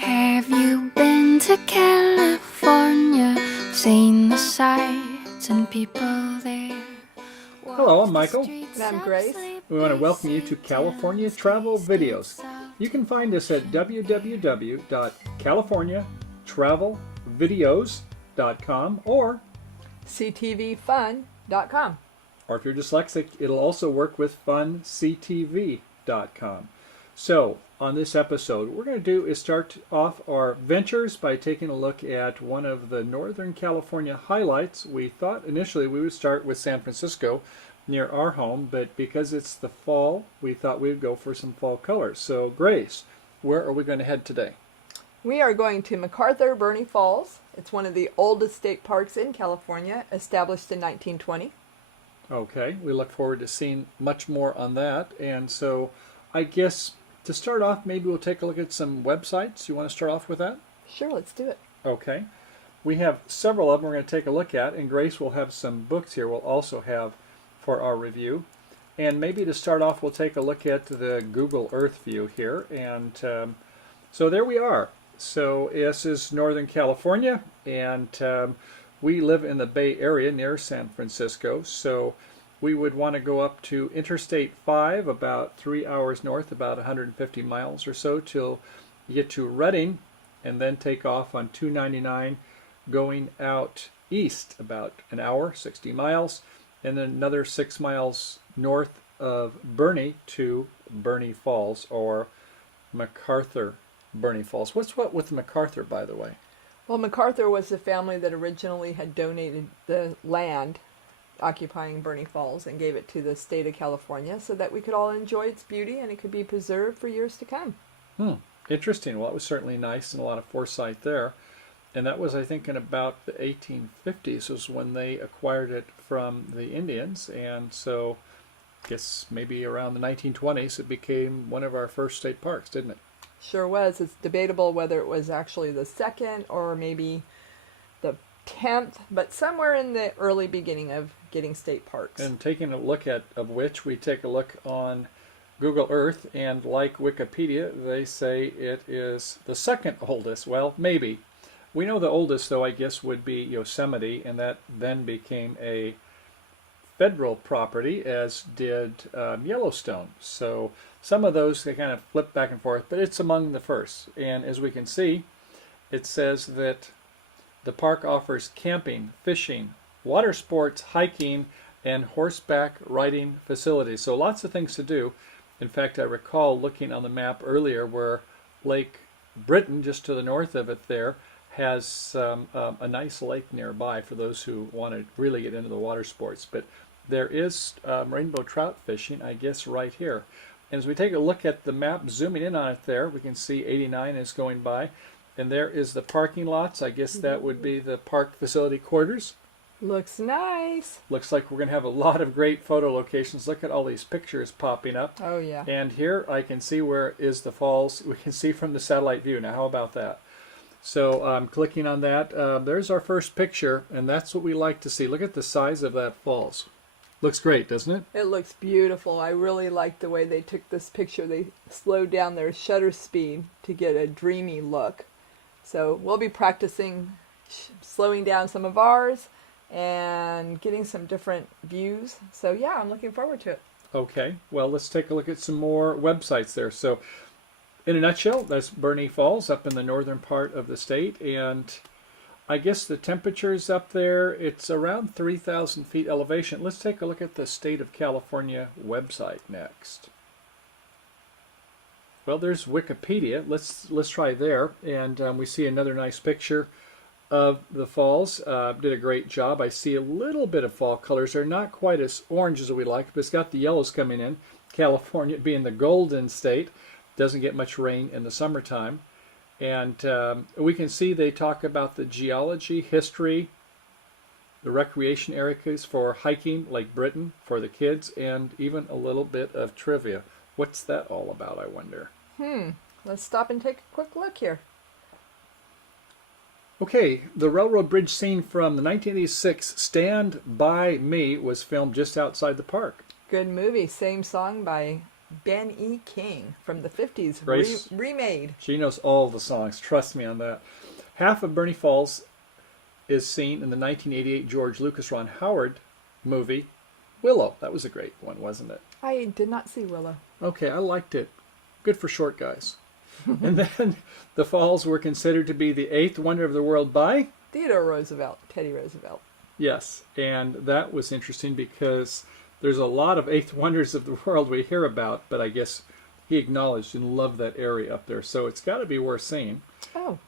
Have you been to California, seen the sights and people there? Hello, I'm Michael. And I'm Grace. We want to welcome you to California Travel Videos. You can find us at www.californiatravelvideos.com or ctvfun.com. if you're dyslexic, it'll also work with functv.com. So, on this episode, what we're going to do is start off our ventures by taking a look at one of the Northern California highlights. We thought initially we would start with San Francisco near our home, but because it's the fall, we thought we would go for some fall colors. So, Grace, where are we going to head today? We are going to McArthur-Burney Falls. It's one of the oldest state parks in California, established in 1920. Okay, we look forward to seeing much more on that. And so, I guess to start off, maybe we'll take a look at some websites. You want to start off with that? Sure, let's do it. Okay. We have several of them we're going to take a look at, and Grace will have some books here we'll also have for our review. And maybe to start off, we'll take a look at the Google Earth view here. And so there we are. So this is Northern California, and we live in the Bay Area near San Francisco. So we would want to go up to Interstate 5, about 3 hours north, about 150 miles or so, till you get to Redding, and then take off on 299 going out east about an hour, 60 miles, and then another 6 miles north of Burney to Burney Falls, or McArthur-Burney Falls. What's what with McArthur, by the way? Well, McArthur was the family that originally had donated the land occupying Burney Falls and gave it to the state of California so that we could all enjoy its beauty and it could be preserved for years to come. Interesting. Well, it was certainly nice and a lot of foresight there. And that was, I think, in about the 1850s was when they acquired it from the Indians. And so I guess maybe around the 1920s it became one of our first state parks, didn't it? Sure was. It's debatable whether it was actually the second or maybe the 10th, but somewhere in the early beginning of getting state parks. And taking a look at of which we take a look on Google Earth, and like Wikipedia, they say it is the second oldest. Well, maybe. We know the oldest, though, I guess, would be Yosemite, and that then became a federal property, as did Yellowstone. So some of those, they kind of flip back and forth, but it's among the first. And as we can see, it says that the park offers camping, fishing, water sports, hiking, and horseback riding facilities. So lots of things to do. In fact, I recall looking on the map earlier where Lake Britain, just to the north of it there, has a nice lake nearby for those who want to really get into the water sports. But there is rainbow trout fishing, I guess, right here. And as we take a look at the map, zooming in on it there, we can see 89 is going by. And there is the parking lots. I guess that would be the park facility quarters. Looks nice. Looks like we're going to have a lot of great photo locations. Look at all these pictures popping up. Oh, yeah. And here I can see where is the falls. We can see from the satellite view. Now, how about that? So I'm clicking on that. There's our first picture, and that's what we like to see. Look at the size of that falls. Looks great, doesn't it? It looks beautiful. I really like the way they took this picture. They slowed down their shutter speed to get a dreamy look. So we'll be practicing slowing down some of ours and getting some different views. So yeah, I'm looking forward to it. Okay, well, let's take a look at some more websites there. So in a nutshell, that's Burney Falls up in the northern part of the state, and I guess the temperatures up there, it's around 3,000 feet elevation. Let's take a look at the State of California website next. Well, there's Wikipedia. Let's try there, and we see another nice picture of the falls. Did a great job. I see a little bit of fall colors. They're not quite as orange as we like, but it's got the yellows coming in. California being the golden state, doesn't get much rain in the summertime. And we can see they talk about the geology, history, the recreation areas for hiking, Lake Britain for the kids, and even a little bit of trivia. What's that all about, I wonder? Let's stop and take a quick look here. Okay, the railroad bridge scene from the 1986 Stand By Me was filmed just outside the park. Good movie. Same song by Ben E. King from the 50s, Grace. remade. She knows all the songs. Trust me on that. Half of Burney Falls is seen in the 1988 George Lucas Ron Howard movie Willow. That was a great one, wasn't it? I did not see Willow. Okay, I liked it. Good for short guys. And then the falls were considered to be the eighth wonder of the world by? Theodore Roosevelt, Teddy Roosevelt. Yes, and that was interesting because there's a lot of eighth wonders of the world we hear about, but I guess he acknowledged and loved that area up there, so it's got to be worth seeing. Oh,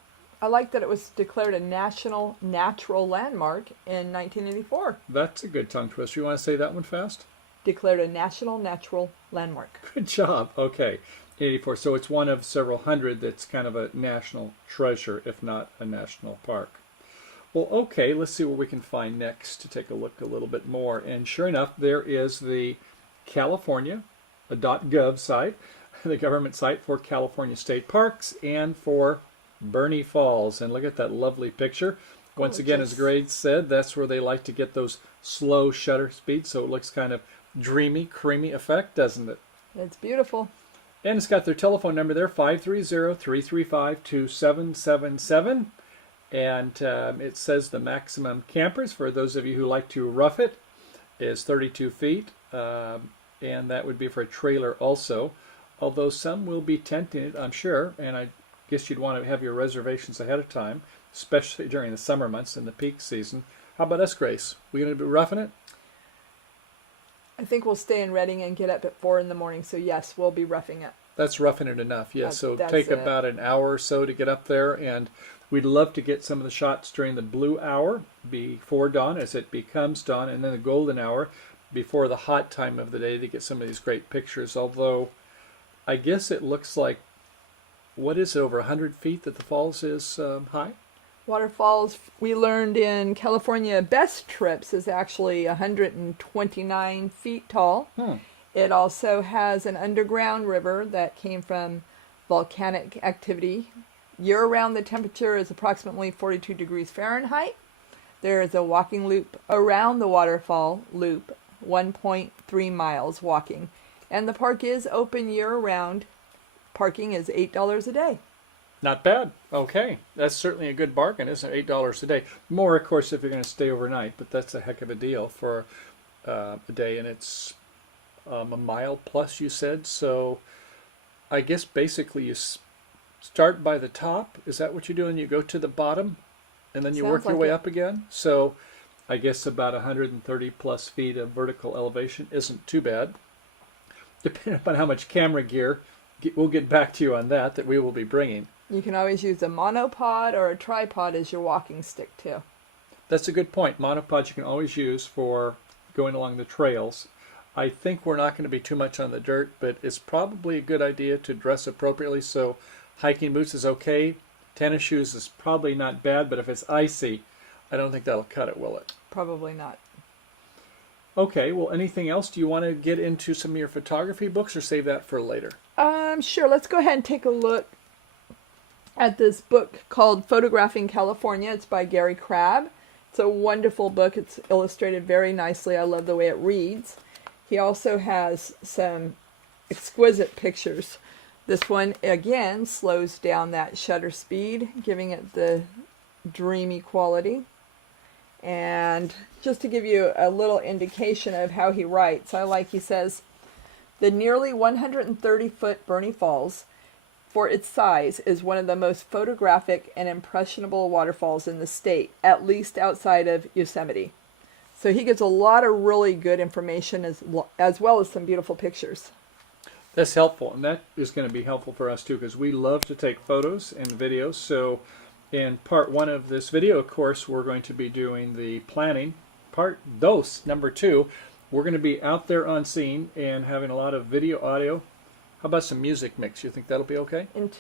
I like that it was declared a national natural landmark in 1984. That's a good tongue twister. You want to say that one fast? Declared a national natural landmark. Good job. Okay. 84. So it's one of several hundred that's kind of a national treasure, if not a national park. Well, okay, let's see what we can find next to take a look a little bit more. And sure enough, there is the California.gov site, the government site for California state parks and for Burney Falls. And look at that lovely picture. Once again, as Grace said, that's where they like to get those slow shutter speeds, so it looks kind of dreamy, creamy effect, doesn't it? It's beautiful. And it's got their telephone number there, 530-335-2777. And it says the maximum campers, for those of you who like to rough it, is 32 feet. And that would be for a trailer also. Although some will be tenting it, I'm sure. And I guess you'd want to have your reservations ahead of time, especially during the summer months and the peak season. How about us, Grace? We going to be roughing it? I think we'll stay in Reading and get up at 4 in the morning, so yes, we'll be roughing it. That's roughing it enough, yes. So That's take it. about an hour or so to get up there, and we'd love to get some of the shots during the blue hour before dawn as it becomes dawn, and then the golden hour before the hot time of the day to get some of these great pictures. Although I guess it looks like, what is it, over 100 feet that the falls is high? Waterfalls, we learned in California, best trips is actually 129 feet tall. It also has an underground river that came from volcanic activity. Year-round, the temperature is approximately 42 degrees Fahrenheit. There is a walking loop around the waterfall loop, 1.3 miles walking. And the park is open year-round. Parking is $8 a day. Not bad. Okay. That's certainly a good bargain, isn't it? $8 a day. More, of course, if you're going to stay overnight, but that's a heck of a deal for a day. And it's a mile plus, you said. So I guess basically you start by the top. Is that what you're doing? You go to the bottom and then you work your way up again? So I guess about 130 plus feet of vertical elevation isn't too bad. Depending upon how much camera gear, we'll get back to you on that we will be bringing. You can always use a monopod or a tripod as your walking stick too. That's a good point. Monopods you can always use for going along the trails. I think we're not going to be too much on the dirt, but it's probably a good idea to dress appropriately. So hiking boots is okay. Tennis shoes is probably not bad, but if it's icy, I don't think that'll cut it, will it? Probably not. Okay, well, anything else? Do you want to get into some of your photography books or save that for later? Sure. Let's go ahead and take a look at this book called Photographing California. It's by Gary Crabb. It's a wonderful book. It's illustrated very nicely. I love the way it reads. He also has some exquisite pictures. This one, again, slows down that shutter speed, giving it the dreamy quality. And just to give you a little indication of how he writes, he says, the nearly 130-foot Burney Falls, for its size, is one of the most photographic and impressionable waterfalls in the state, at least outside of Yosemite. So he gives a lot of really good information as well as some beautiful pictures. That's helpful, and that is going to be helpful for us too, because we love to take photos and videos. So in part one of this video, of course, we're going to be doing the planning. Part dos, number 2, we're going to be out there on scene and having a lot of video, audio. How about some music mix? You think that'll be okay? In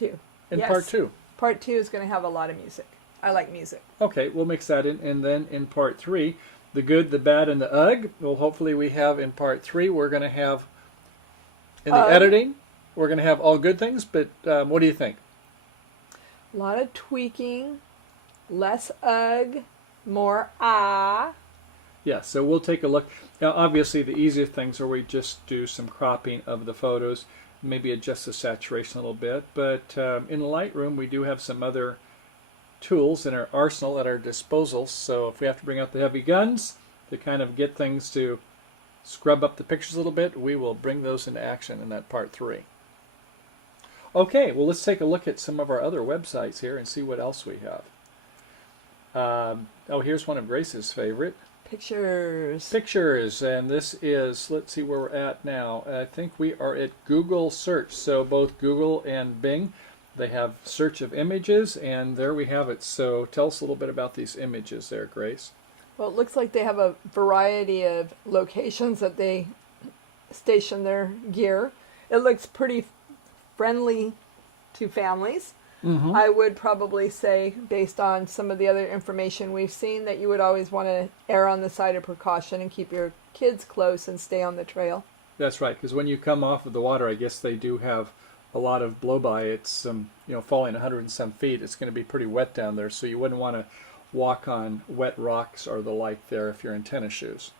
Yes. Part 2? Part 2 is going to have a lot of music. I like music. Okay, we'll mix that in. And then in part 3, the good, the bad, and the ugh. Well, hopefully we have in part 3, we're going to have, in the editing, we're going to have all good things. But what do you think? A lot of tweaking, less ugh, more ah. Yeah, so we'll take a look. Now, obviously, the easier things are we just do some cropping of the photos, maybe adjust the saturation a little bit. But in Lightroom, we do have some other tools in our arsenal at our disposal. So if we have to bring out the heavy guns to kind of get things to scrub up the pictures a little bit, we will bring those into action in that part 3. Okay, well, let's take a look at some of our other websites here and see what else we have. Oh, here's one of Grace's favorite. Pictures, and this is, let's see where we're at now. I think we are at Google search, so both Google and Bing, they have search of images, and there we have it. So tell us a little bit about these images there, Grace. Well, it looks like they have a variety of locations that they station their gear. It looks pretty friendly to families. Mm-hmm. I would probably say, based on some of the other information we've seen, that you would always want to err on the side of precaution and keep your kids close and stay on the trail. That's right, because when you come off of the water, I guess they do have a lot of blow-by. It's falling 100 and some feet. It's going to be pretty wet down there, so you wouldn't want to walk on wet rocks or the like there if you're in tennis shoes.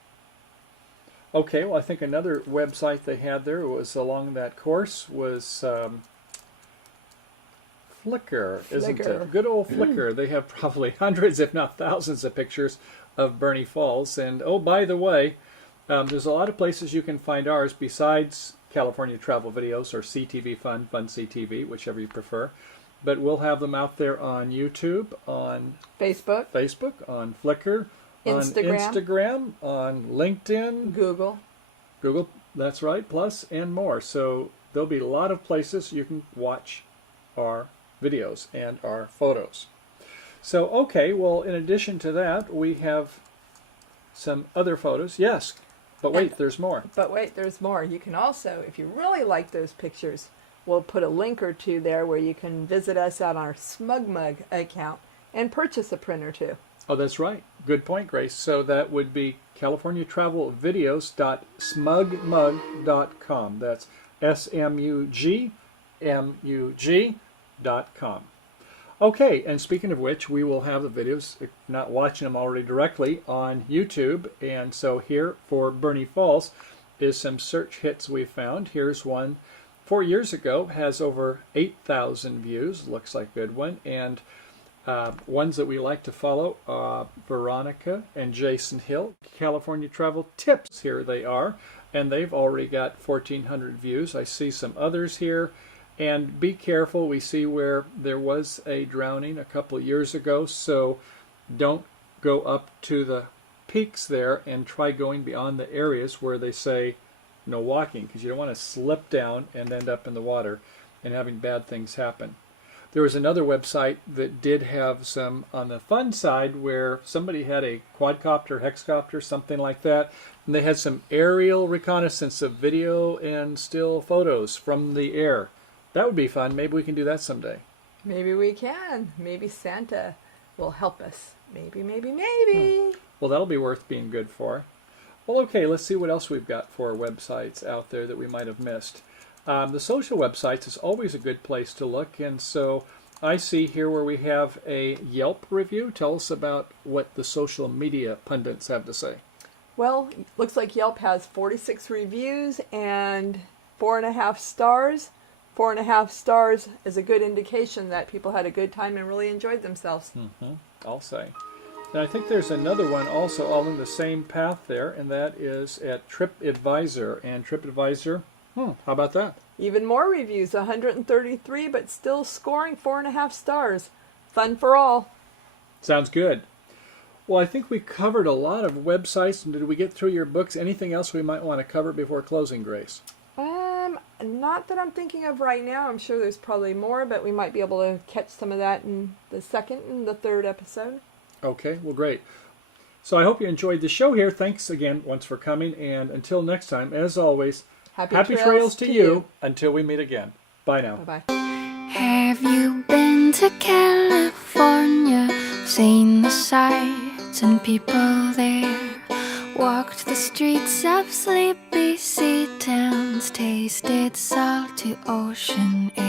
Okay, well, I think another website they had there was along that course was Flickr, isn't it? Good old Flickr. They have probably hundreds, if not thousands, of pictures of Burney Falls. And oh, by the way, there's a lot of places you can find ours besides California Travel Videos or cTv Fun cTv, whichever you prefer. But we'll have them out there on YouTube, on Facebook, on Flickr, Instagram, on LinkedIn, Google, that's right, plus and more. So there'll be a lot of places you can watch our videos and our photos. So, okay, well, in addition to that, we have some other photos. Yes, but wait, there's more. You can also, if you really like those pictures, we'll put a link or two there where you can visit us on our SmugMug account and purchase a print or two. Oh, that's right. Good point, Grace. So that would be californiatravelvideos.smugmug.com. That's smugmug.com. Okay, and speaking of which, we will have the videos, if not watching them already directly, on YouTube. And so here for Burney Falls is some search hits we found. Here's one 4 years ago, has over 8,000 views. Looks like a good one. And ones that we like to follow, Veronica and Jason Hill, California Travel Tips. Here they are. And they've already got 1,400 views. I see some others here. And be careful, we see where there was a drowning a couple of years ago, so don't go up to the peaks there and try going beyond the areas where they say no walking, because you don't want to slip down and end up in the water and having bad things happen. There was another website that did have some on the fun side where somebody had a quadcopter, hexcopter, something like that, and they had some aerial reconnaissance of video and still photos from the air. That would be fun. Maybe we can do that someday. Maybe we can. Maybe Santa will help us. Maybe. Well, that'll be worth being good for. Well, okay, let's see what else we've got for websites out there that we might have missed. The social websites is always a good place to look, and so I see here where we have a Yelp review. Tell us about what the social media pundits have to say. Well, looks like Yelp has 46 reviews and 4.5 stars. 4.5 stars is a good indication that people had a good time and really enjoyed themselves. I'll say. Now, I think there's another one also all in the same path there, and that is at TripAdvisor. And TripAdvisor, how about that? Even more reviews, 133, but still scoring 4.5 stars. Fun for all. Sounds good. Well, I think we covered a lot of websites. And did we get through your books? Anything else we might want to cover before closing, Grace? Not that I'm thinking of right now. I'm sure there's probably more, but we might be able to catch some of that in the second and the third episode. Okay, well, great. So I hope you enjoyed the show here. Thanks again once for coming, and until next time, as always, happy trails to you until we meet again. Bye now. Bye-bye. Have you been to California, seen the sights and people there? Walked the streets of sleepy sea towns, tasted salty ocean air.